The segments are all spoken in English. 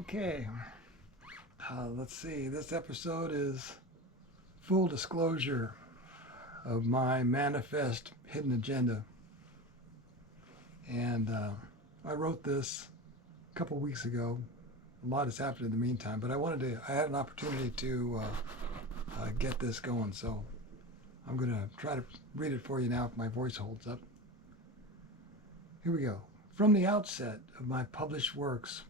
Okay, let's see. This episode is full disclosure of my manifest hidden agenda. And I wrote this a couple weeks ago. A lot has happened in the meantime, but I had an opportunity to get this going. So I'm going to try to read it for you now if my voice holds up. Here we go. From the outset of my published works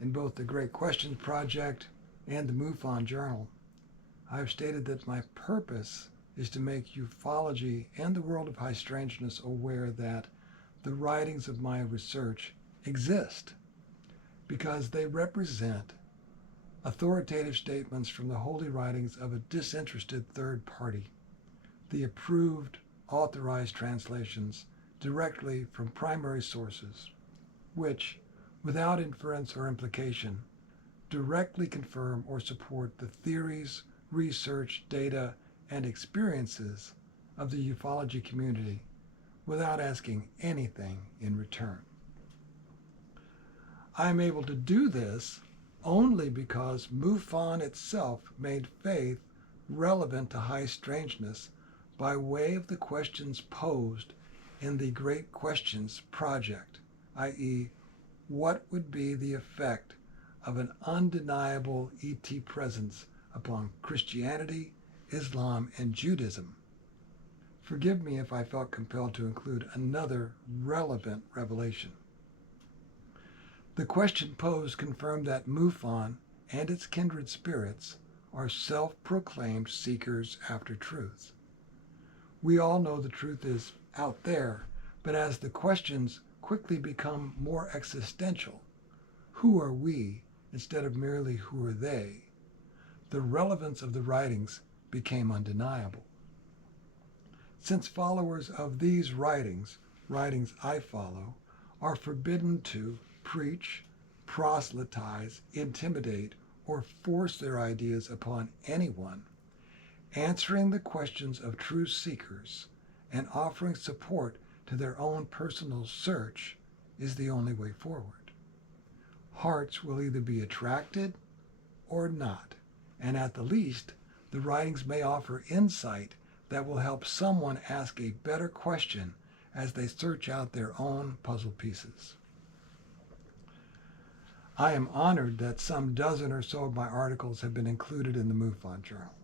in both the Great Questions Project and the MUFON Journal, I have stated that my purpose is to make ufology and the world of high strangeness aware that the writings of my research exist because they represent authoritative statements from the holy writings of a disinterested third party, the approved, authorized translations directly from primary sources, which, without inference or implication, directly confirm or support the theories, research, data, and experiences of the ufology community without asking anything in return. I am able to do this only because MUFON itself made faith relevant to high strangeness by way of the questions posed in the Great Questions Project, i.e., what would be the effect of an undeniable ET presence upon Christianity, Islam, and Judaism? Forgive me if I felt compelled to include another relevant revelation. The question posed confirmed that MUFON and its kindred spirits are self-proclaimed seekers after truth. We all know the truth is out there, but as the questions quickly become more existential, who are we instead of merely who are they, the relevance of the writings became undeniable. Since followers of these writings I follow, are forbidden to preach, proselytize, intimidate, or force their ideas upon anyone, answering the questions of true seekers and offering support to their own personal search is the only way forward. Hearts will either be attracted or not, and at the least, the writings may offer insight that will help someone ask a better question as they search out their own puzzle pieces. I am honored that some dozen or so of my articles have been included in the MUFON Journal.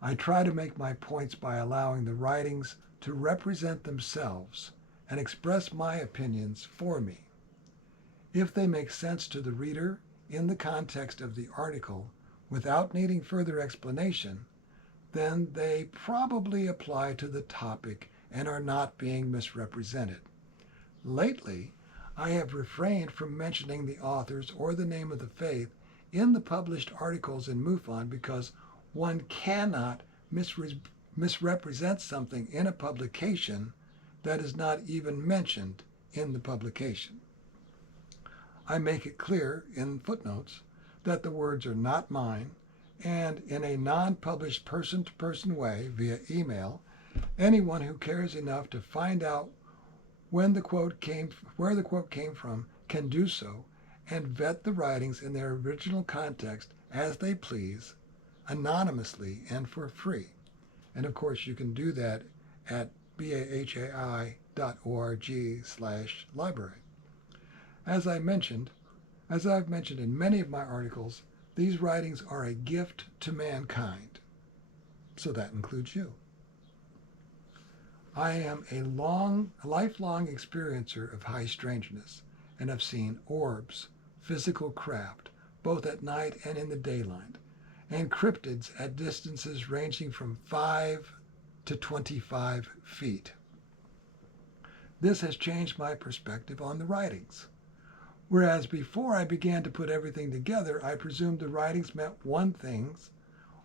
I try to make my points by allowing the writings to represent themselves and express my opinions for me. If they make sense to the reader in the context of the article without needing further explanation, then they probably apply to the topic and are not being misrepresented. Lately, I have refrained from mentioning the authors or the name of the faith in the published articles in MUFON because one cannot misrepresent something in a publication that is not even mentioned in the publication. I make it clear in footnotes that the words are not mine, and in a non-published person-to-person way via email, anyone who cares enough to find out where the quote came from can do so and vet the writings in their original context as they please, anonymously and for free. And of course, you can do that at bahai.org/library. As I've mentioned in many of my articles, these writings are a gift to mankind. So that includes you. I am a lifelong experiencer of high strangeness and have seen orbs, physical craft, both at night and in the daylight, and cryptids at distances ranging from 5 to 25 feet. This has changed my perspective on the writings. Whereas before I began to put everything together, I presumed the writings meant one thing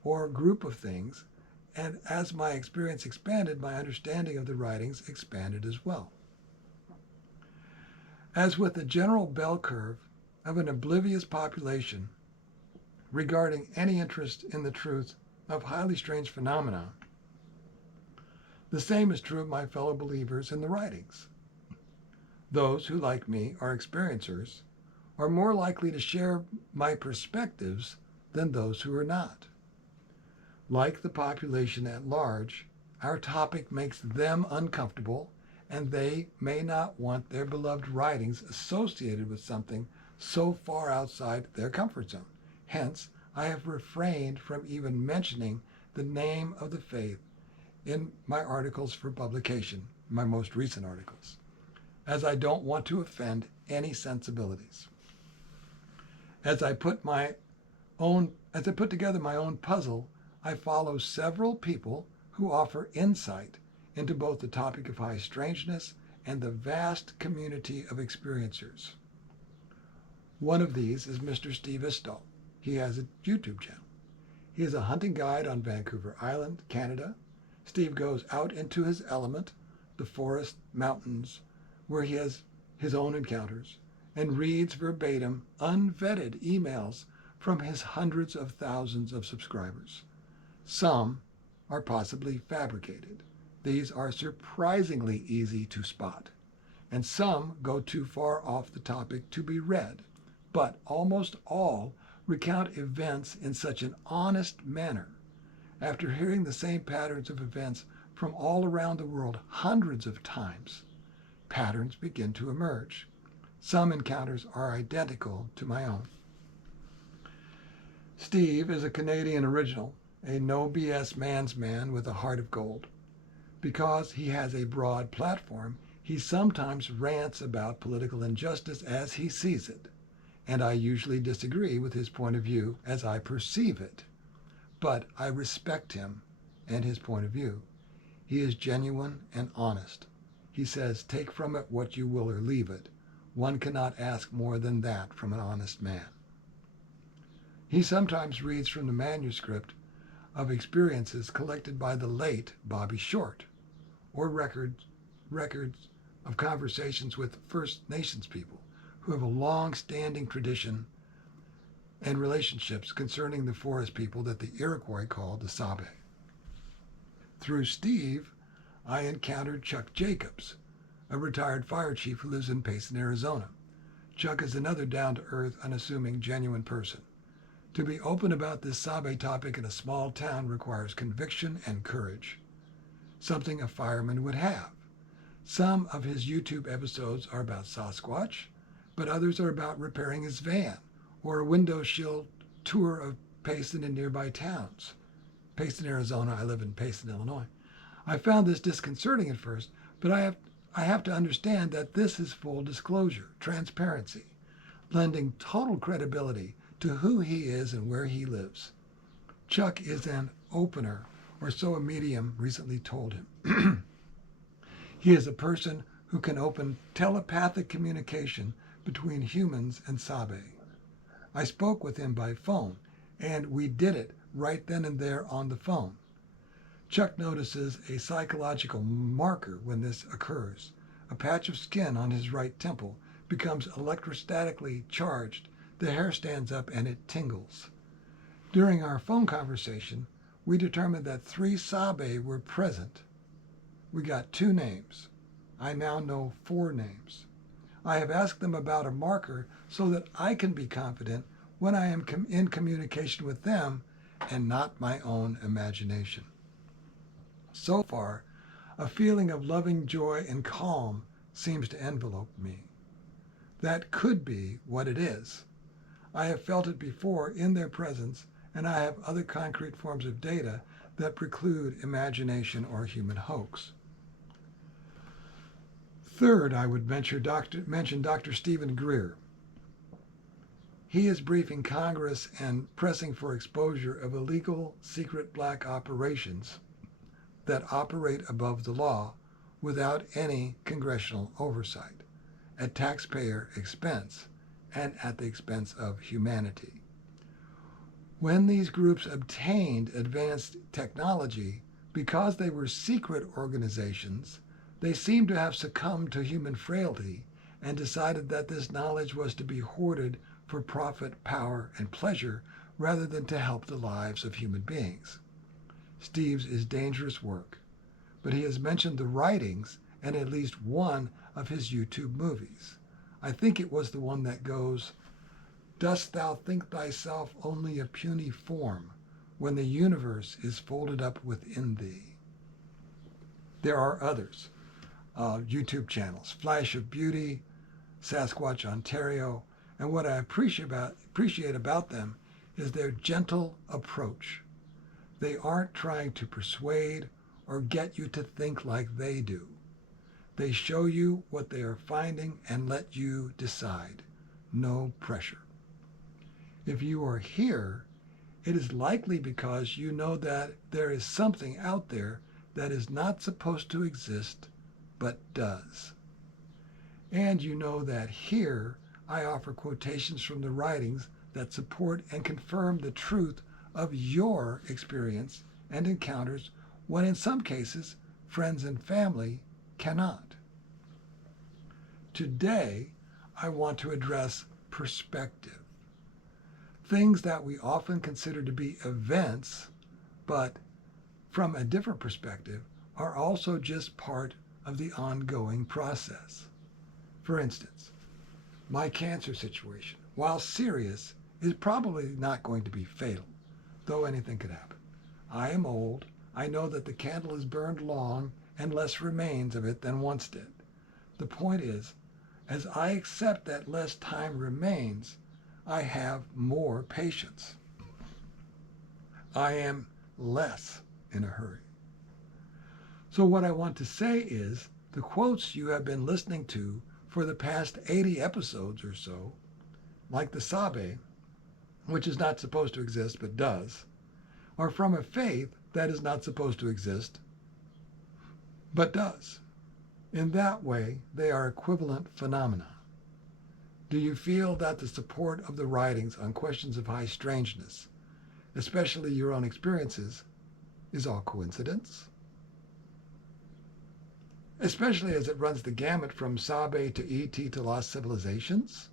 or group of things, and as my experience expanded, my understanding of the writings expanded as well. As with the general bell curve of an oblivious population regarding any interest in the truth of highly strange phenomena, the same is true of my fellow believers in the writings. Those who, like me, are experiencers are more likely to share my perspectives than those who are not. Like the population at large, our topic makes them uncomfortable, and they may not want their beloved writings associated with something so far outside their comfort zone. Hence, I have refrained from even mentioning the name of the faith in my articles for publication, my most recent articles, as I don't want to offend any sensibilities. As I put together my own puzzle, I follow several people who offer insight into both the topic of high strangeness and the vast community of experiencers. One of these is Mr. Steve Istall. He has a YouTube channel. He is a hunting guide on Vancouver Island, Canada. Steve goes out into his element, the forest, mountains, where he has his own encounters, and reads verbatim unvetted emails from his hundreds of thousands of subscribers. Some are possibly fabricated. These are surprisingly easy to spot, and some go too far off the topic to be read, but almost all recount events in such an honest manner. After hearing the same patterns of events from all around the world hundreds of times, patterns begin to emerge. Some encounters are identical to my own. Steve is a Canadian original, a no BS man's man with a heart of gold. Because he has a broad platform, he sometimes rants about political injustice as he sees it, and I usually disagree with his point of view as I perceive it. But I respect him and his point of view. He is genuine and honest. He says, take from it what you will or leave it. One cannot ask more than that from an honest man. He sometimes reads from the manuscript of experiences collected by the late Bobby Short, or records of conversations with First Nations people who have a long-standing tradition and relationships concerning the forest people that the Iroquois called the Sabe. Through Steve, I encountered Chuck Jacobs, a retired fire chief who lives in Payson, Arizona. Chuck is another down-to-earth, unassuming, genuine person. To be open about this Sabe topic in a small town requires conviction and courage, something a fireman would have. Some of his YouTube episodes are about Sasquatch, but others are about repairing his van or a window shield tour of Payson and nearby towns. Payson, Arizona. I live in Payson, Illinois. I found this disconcerting at first, but I have to understand that this is full disclosure, transparency, lending total credibility to who he is and where he lives. Chuck is an opener, or so a medium recently told him. He is a person who can open telepathic communication between humans and Sabe. I spoke with him by phone, and we did it right then and there on the phone. Chuck notices a psychological marker when this occurs. A patch of skin on his right temple becomes electrostatically charged. The hair stands up and it tingles. During our phone conversation, we determined that 3 Sabe were present. We got 2 names. I now know 4 names. I have asked them about a marker so that I can be confident when I am in communication with them and not my own imagination. So far, a feeling of loving joy and calm seems to envelope me. That could be what it is. I have felt it before in their presence, and I have other concrete forms of data that preclude imagination or human hoax. Third, I would mention Dr. Stephen Greer. He is briefing Congress and pressing for exposure of illegal secret black operations that operate above the law without any congressional oversight, at taxpayer expense and at the expense of humanity. When these groups obtained advanced technology, because they were secret organizations, they seem to have succumbed to human frailty and decided that this knowledge was to be hoarded for profit, power, and pleasure rather than to help the lives of human beings. Steve's is dangerous work, but he has mentioned the writings and at least one of his YouTube movies. I think it was the one that goes, Dost thou think thyself only a puny form when the universe is folded up within thee? There are others, YouTube channels, Flash of Beauty, Sasquatch Ontario, and what I appreciate about them is their gentle approach. They aren't trying to persuade or get you to think like they do. They show you what they are finding and let you decide. No pressure. If you are here, it is likely because you know that there is something out there that is not supposed to exist, but does. And you know that here I offer quotations from the writings that support and confirm the truth of your experience and encounters when in some cases friends and family cannot. Today, I want to address perspective. Things that we often consider to be events, but from a different perspective, are also just part of the ongoing process. For instance, my cancer situation, while serious, is probably not going to be fatal, though anything could happen. I am old. I know that the candle is burned long and less remains of it than once did. The point is, as I accept that less time remains, I have more patience. I am less in a hurry. So what I want to say is, the quotes you have been listening to for the past 80 episodes or so, like the Sabe, which is not supposed to exist but does, are from a faith that is not supposed to exist but does. In that way, they are equivalent phenomena. Do you feel that the support of the writings on questions of high strangeness, especially your own experiences, is all coincidence? Especially as it runs the gamut from Sabe to E.T. to Lost Civilizations?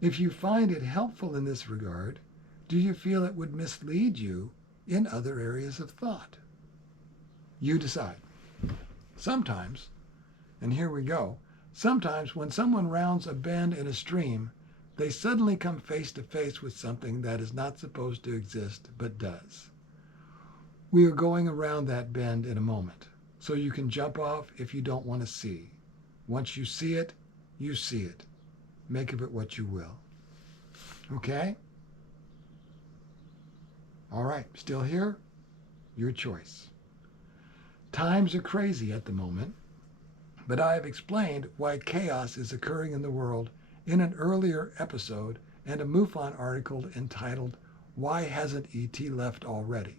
If you find it helpful in this regard, do you feel it would mislead you in other areas of thought? You decide. Sometimes, and here we go, sometimes when someone rounds a bend in a stream, they suddenly come face to face with something that is not supposed to exist but does. We are going around that bend in a moment, so you can jump off if you don't want to see. Once you see it, you see it. Make of it what you will. Okay? All right, still here? Your choice. Times are crazy at the moment, but I have explained why chaos is occurring in the world in an earlier episode and a MUFON article entitled, Why Hasn't E.T. Left Already?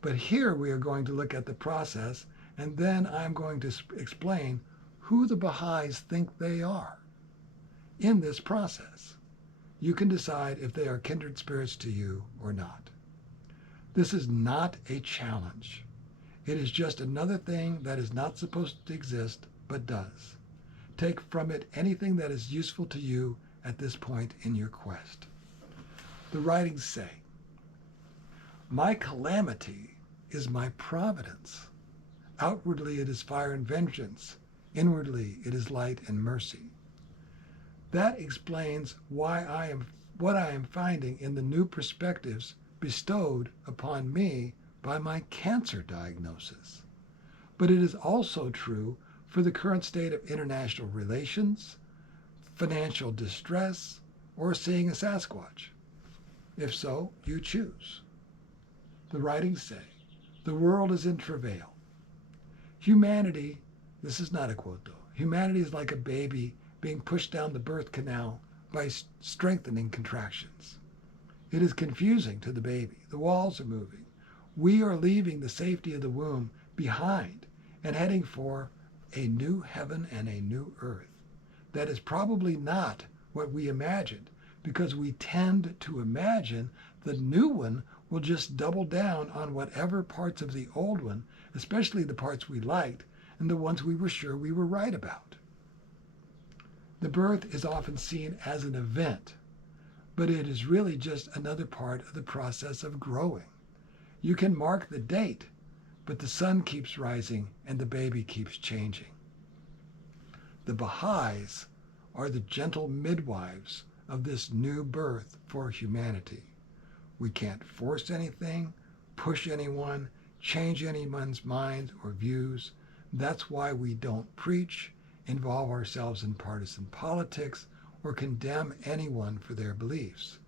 But here we are going to look at the process, and then I'm going to explain who the Baha'is think they are in this process. You can decide if they are kindred spirits to you or not. This is not a challenge. It is just another thing that is not supposed to exist, but does. Take from it anything that is useful to you at this point in your quest. The writings say, my calamity is my providence. Outwardly it is fire and vengeance. Inwardly it is light and mercy. That explains what I am finding in the new perspectives bestowed upon me by my cancer diagnosis. But it is also true for the current state of international relations, financial distress, or seeing a Sasquatch. If so, you choose. The writings say, the world is in travail. Humanity, this is not a quote though, humanity is like a baby being pushed down the birth canal by strengthening contractions. It is confusing to the baby. The walls are moving. We are leaving the safety of the womb behind and heading for a new heaven and a new earth. That is probably not what we imagined, because we tend to imagine the new one will just double down on whatever parts of the old one, especially the parts we liked and the ones we were sure we were right about. The birth is often seen as an event, but it is really just another part of the process of growing. You can mark the date, but the sun keeps rising and the baby keeps changing. The Baha'is are the gentle midwives of this new birth for humanity. We can't force anything, push anyone, change anyone's mind or views. That's why we don't preach, involve ourselves in partisan politics, or condemn anyone for their beliefs.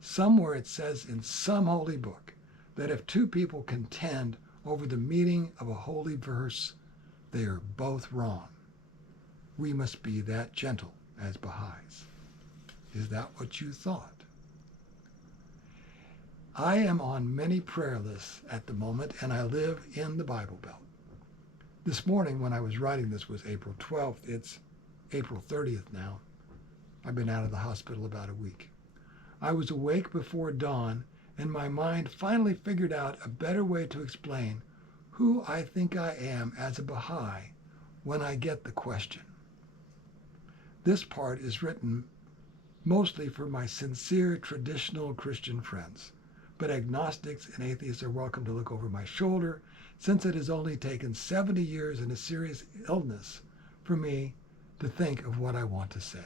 Somewhere it says in some holy book that if two people contend over the meaning of a holy verse, they are both wrong. We must be that gentle as Baha'is. Is that what you thought? I am on many prayer lists at the moment, and I live in the Bible Belt. This morning when I was writing this was April 12th. It's April 30th now. I've been out of the hospital about a week. I was awake before dawn, and my mind finally figured out a better way to explain who I think I am as a Baha'i when I get the question. This part is written mostly for my sincere traditional Christian friends, but agnostics and atheists are welcome to look over my shoulder, since it has only taken 70 years and a serious illness for me to think of what I want to say.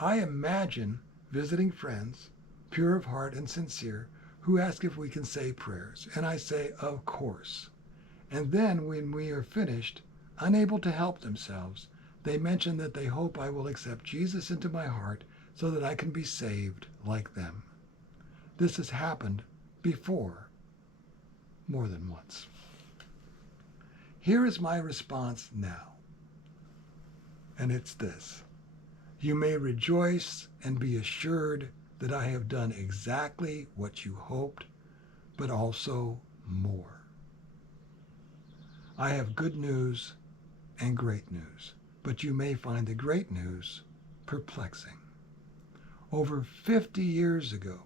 I imagine visiting friends, pure of heart and sincere, who ask if we can say prayers, and I say, of course. And then when we are finished, unable to help themselves, they mention that they hope I will accept Jesus into my heart so that I can be saved like them. This has happened before, more than once. Here is my response now, and it's this. You may rejoice and be assured that I have done exactly what you hoped, but also more. I have good news and great news, but you may find the great news perplexing. Over 50 years ago,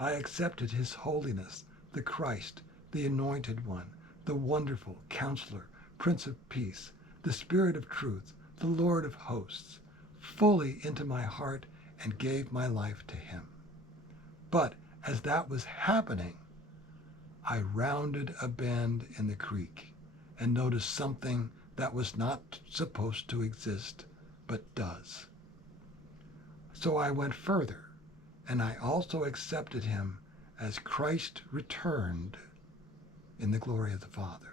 I accepted His Holiness, the Christ, the Anointed One, the Wonderful Counselor, Prince of Peace, the Spirit of Truth, the Lord of Hosts, fully into my heart and gave my life to Him. But as that was happening, I rounded a bend in the creek and noticed something that was not supposed to exist, but does. So I went further, and I also accepted Him as Christ returned in the glory of the Father.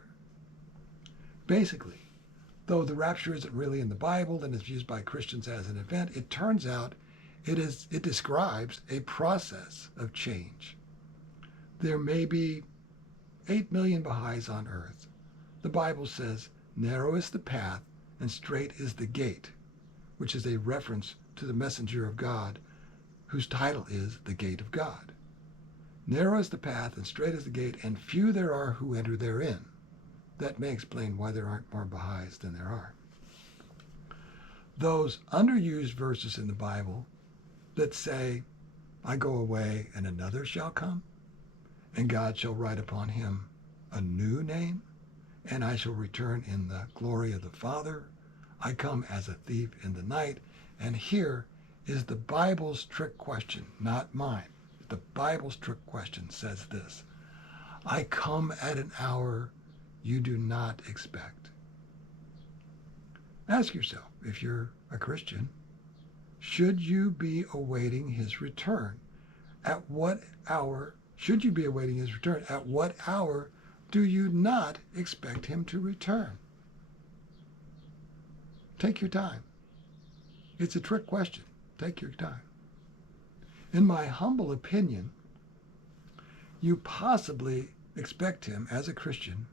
Basically, though the rapture isn't really in the Bible and is used by Christians as an event, it turns out it describes a process of change. There may be 8 million Baha'is on earth. The Bible says, narrow is the path and straight is the gate, which is a reference to the messenger of God, whose title is the Gate of God. Narrow is the path and straight is the gate, and few there are who enter therein. That may explain why there aren't more Baha'is than there are. Those underused verses in the Bible that say, I go away and another shall come, and God shall write upon him a new name, and I shall return in the glory of the Father. I come as a thief in the night. And here is the Bible's trick question, not mine. The Bible's trick question says this: I come at an hour you do not expect. Ask yourself, if you're a Christian, should you be awaiting His return? At what hour should you be awaiting His return? At what hour do you not expect Him to return? Take your time. It's a trick question. Take your time. In my humble opinion, you possibly expect Him as a Christian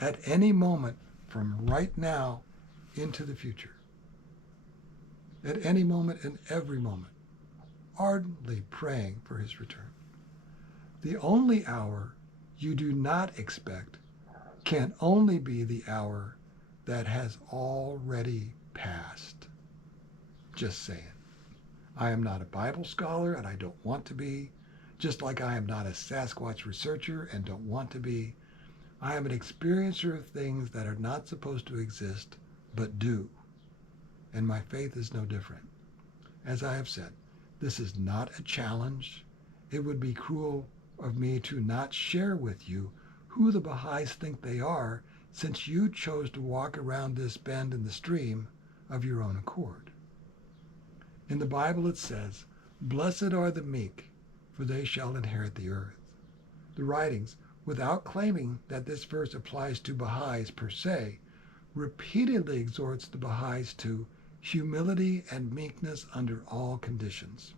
at any moment from right now into the future. At any moment and every moment, ardently praying for His return. The only hour you do not expect can only be the hour that has already passed. Just saying. I am not a Bible scholar, and I don't want to be, just like I am not a Sasquatch researcher and don't want to be. I am an experiencer of things that are not supposed to exist, but do. And my faith is no different. As I have said, this is not a challenge. It would be cruel of me to not share with you who the Baha'is think they are, since you chose to walk around this bend in the stream of your own accord. In the Bible it says, "Blessed are the meek, for they shall inherit the earth." The writings, without claiming that this verse applies to Baha'is per se, repeatedly exhorts the Baha'is to humility and meekness under all conditions.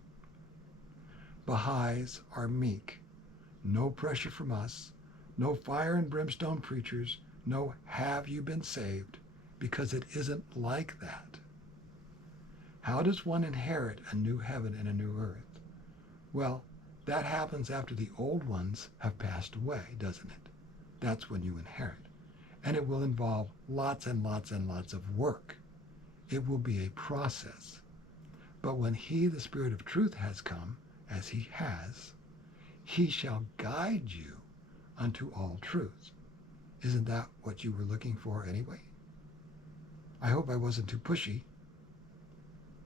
Baha'is are meek. No pressure from us, no fire and brimstone preachers, no "have you been saved," because it isn't like that. How does one inherit a new heaven and a new earth? Well, that happens after the old ones have passed away, doesn't it? That's when you inherit. And it will involve lots and lots and lots of work. It will be a process. But when he, the Spirit of truth, has come, as he has, he shall guide you unto all truth. Isn't that what you were looking for anyway? I hope I wasn't too pushy.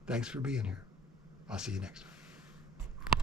Thanks for being here. I'll see you next time.